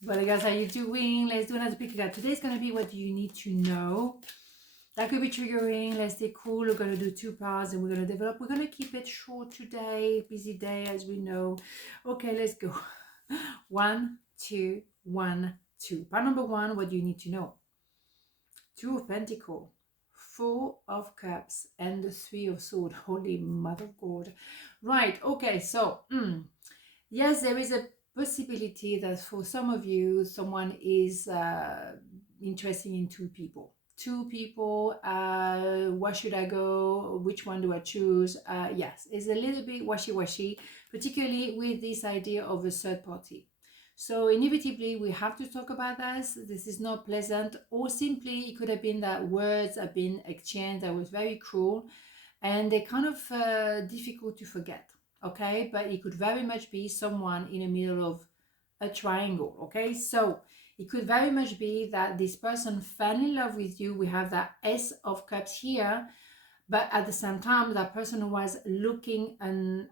Well, guys, how you doing? Let's do another pick card. Today's going to be what do you need to know. That could be triggering. Let's stay cool. We're going to do 2 parts and we're going to develop. We're going to keep it short today. Busy day, as we know. Okay, let's go. 1, 2, 1, 2. Part number 1, what do you need to know? 2 of Pentacles, 4 of Cups, and the 3 of Swords. Holy Mother of God. Right, okay, so, yes, there is a possibility that for some of you, someone is interested in 2 people. 2 people, where should I go? Which one do I choose? Yes, it's a little bit washy-washy, particularly with this idea of a third party. So inevitably, we have to talk about this. This is not pleasant, or simply it could have been that words have been exchanged that was very cruel, and they're kind of difficult to forget, okay? But it could very much be someone in the middle of a triangle, okay? So it could very much be that this person fell in love with you. We have that S of Cups here, but at the same time, that person was looking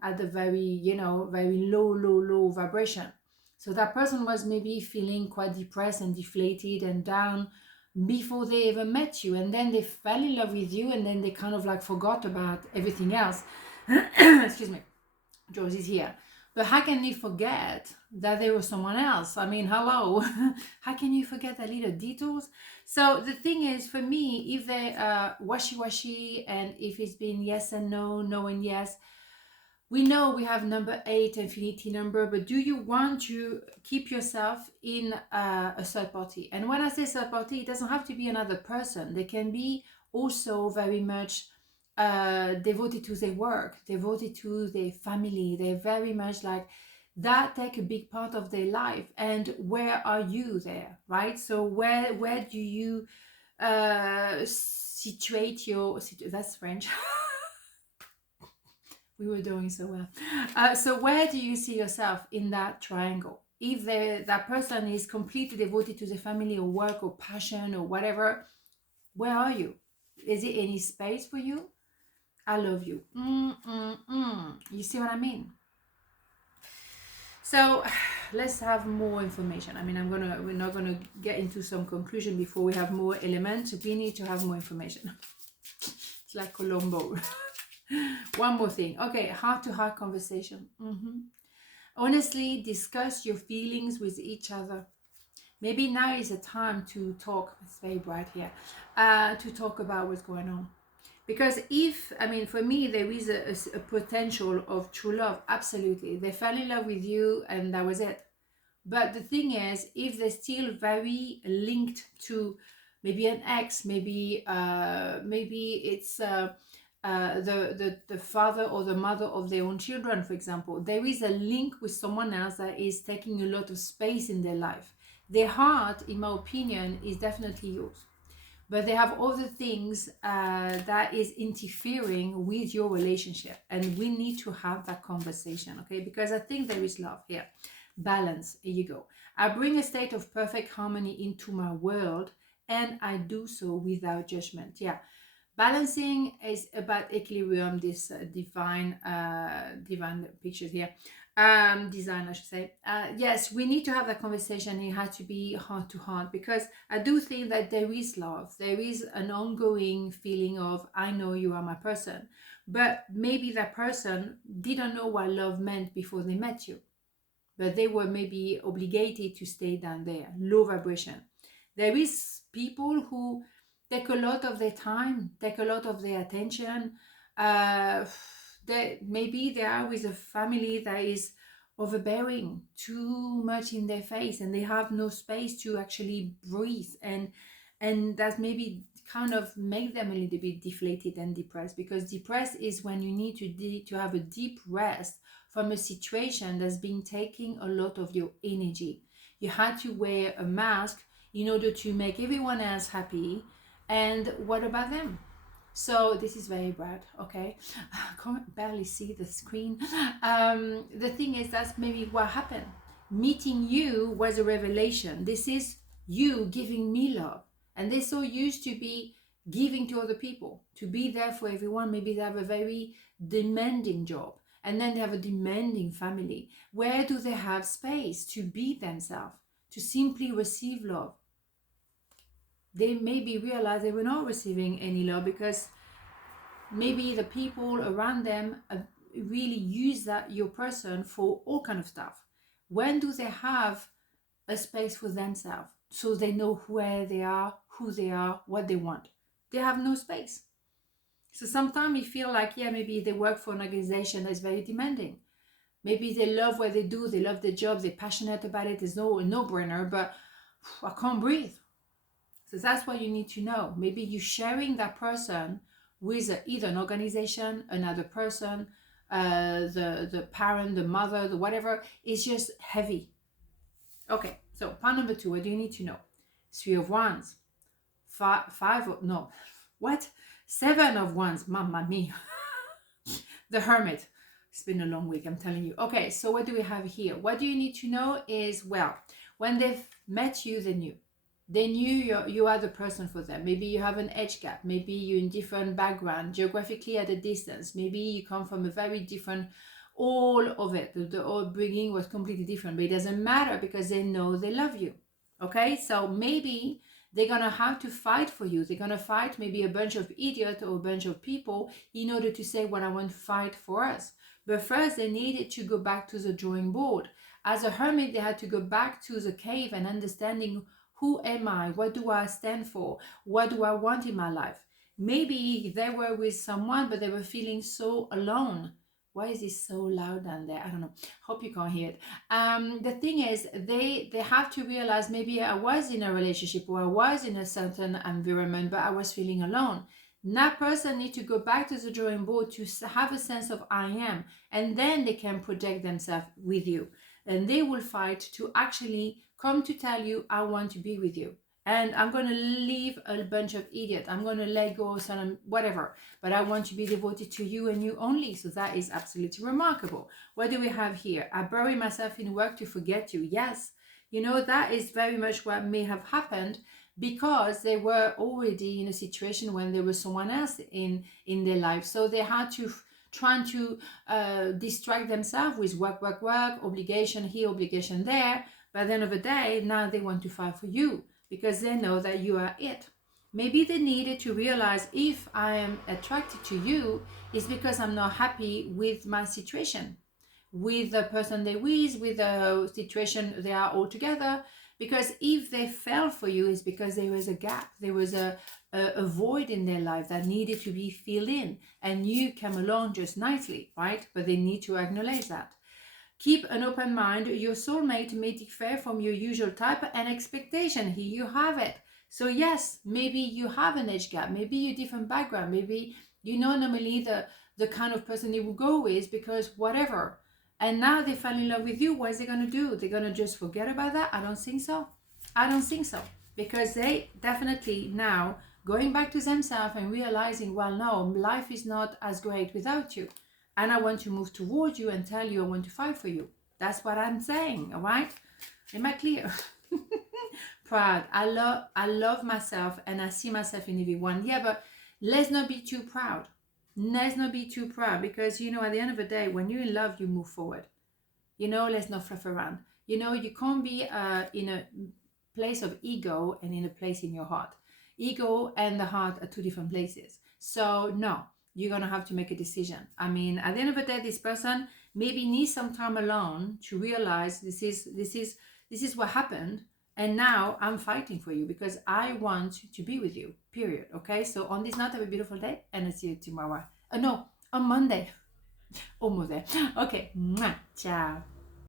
at the very, very low vibration. So that person was maybe feeling quite depressed and deflated and down before they ever met you, and then they fell in love with you, and then they kind of like forgot about everything else. Excuse me, George is here. But how can they forget that there was someone else? I mean, hello. How can you forget the little details? So the thing is, for me, if they are washy-washy, and if it's been yes and no, no and yes, we know we have number 8, infinity number, but do you want to keep yourself in a third party? And when I say third party, it doesn't have to be another person. They can be also very much devoted to their work, devoted to their family. They're very much like that, take a big part of their life. And where are you there, right? So where do you situate your, that's French. We were doing so well. So where do you see yourself in that triangle? If that person is completely devoted to the family or work or passion or whatever, where are you? Is it any space for you? I love you. You see what I mean? So let's have more information. I mean, we're not gonna get into some conclusion before we have more elements. We need to have more information. It's like Colombo. One more thing. Okay, heart-to-heart conversation. Honestly, discuss your feelings with each other. Maybe now is a time to talk. It's very bright here. To talk about what's going on. Because for me, there is a potential of true love. Absolutely. They fell in love with you and that was it. But the thing is, if they're still very linked to maybe an ex, maybe it's the father or the mother of their own children, for example, there is a link with someone else that is taking a lot of space in their life. Their heart, in my opinion, is definitely yours, but they have other things that is interfering with your relationship, and we need to have that conversation, okay? Because I think there is love here. Balance, here you go. I bring a state of perfect harmony into my world, and I do so without judgment. Yeah, balancing is about equilibrium, this divine pictures here, design, I should say. Yes, we need to have that conversation. It has to be heart to heart, because I do think that there is love. There is an ongoing feeling of, I know you are my person, but maybe that person didn't know what love meant before they met you, but they were maybe obligated to stay down there, low vibration. There is people who take a lot of their time, take a lot of their attention. Maybe they are with a family that is overbearing, too much in their face, and they have no space to actually breathe, and that maybe kind of make them a little bit deflated and depressed, because depressed is when you need to have a deep rest from a situation that's been taking a lot of your energy. You had to wear a mask in order to make everyone else happy, and what about them? So this is very bad, okay? I can't barely see the screen. The thing is, that's maybe what happened. Meeting you was a revelation. This is you giving me love, and they're so used to be giving to other people, to be there for everyone. Maybe they have a very demanding job, and then they have a demanding family. Where do they have space to be themselves, to simply receive love. They maybe realize they were not receiving any love because maybe the people around them really use that your person for all kind of stuff. When do they have a space for themselves so they know where they are, who they are, what they want? They have no space. So sometimes you feel like, yeah, maybe they work for an organization that's very demanding. Maybe they love what they do, they love their job, they're passionate about it, it's no-brainer, but I can't breathe. So that's what you need to know. Maybe you're sharing that person with either an organization, another person, the parent, the mother, the whatever. It's just heavy. Okay, so part number 2, what do you need to know? 3 of Wands, 7 of Wands, mamma mia. The Hermit. It's been a long week, I'm telling you. Okay, so what do we have here? What do you need to know is, well, when they've met you, they knew. They knew you are the person for them. Maybe you have an age gap. Maybe you're in different background, geographically at a distance. Maybe you come from a very different, all of it. The upbringing was completely different, but it doesn't matter because they know they love you. Okay, so maybe they're going to have to fight for you. They're going to fight maybe a bunch of idiots or a bunch of people in order to say, well, I want to fight for us. But first, they needed to go back to the drawing board. As a hermit, they had to go back to the cave and understanding, who am I? What do I stand for? What do I want in my life? Maybe they were with someone, but they were feeling so alone. Why is this so loud down there? I don't know. Hope you can't hear it. The thing is, they have to realize, maybe I was in a relationship or I was in a certain environment, but I was feeling alone. That person needs to go back to the drawing board to have a sense of I am, and then they can project themselves with you. And they will fight to actually come to tell you, I want to be with you. And I'm going to leave a bunch of idiots. I'm going to let go of some whatever. But I want to be devoted to you and you only. So that is absolutely remarkable. What do we have here? I bury myself in work to forget you. Yes. You know, that is very much what may have happened, because they were already in a situation when there was someone else in their life. So they had to trying to distract themselves with work, obligation here, obligation there. By the end of the day, now they want to fight for you because they know that you are it. Maybe they needed to realize, if I am attracted to you, it's because I'm not happy with my situation, with the person they're with the situation they are all together. Because if they fell for you, it's because there was a gap, there was a void in their life that needed to be filled in, and you came along just nicely, right? But they need to acknowledge that. Keep an open mind. Your soulmate may differ from your usual type and expectation. Here you have it. So yes, maybe you have an age gap, maybe you're different background, maybe you know normally the kind of person they will go with because whatever. And now they fell in love with you. What is they going to do? They're going to just forget about that? I don't think so. I don't think so. Because they definitely now going back to themselves and realizing, well, no, life is not as great without you. And I want to move towards you and tell you I want to fight for you. That's what I'm saying, all right? Am I clear? Proud. I love myself and I see myself in everyone. Yeah, but let's not be too proud. Let's not be too proud, because, you know, at the end of the day, when you're in love, you move forward. You know, let's not fluff around. You know, you can't be in a place of ego and in a place in your heart. Ego and the heart are two different places. So no, you're going to have to make a decision. I mean, at the end of the day, this person maybe needs some time alone to realize this is what happened. And now I'm fighting for you because I want to be with you, period. Okay, so on this note, have a beautiful day and I'll see you tomorrow. No, on Monday. Almost there. Okay, ciao.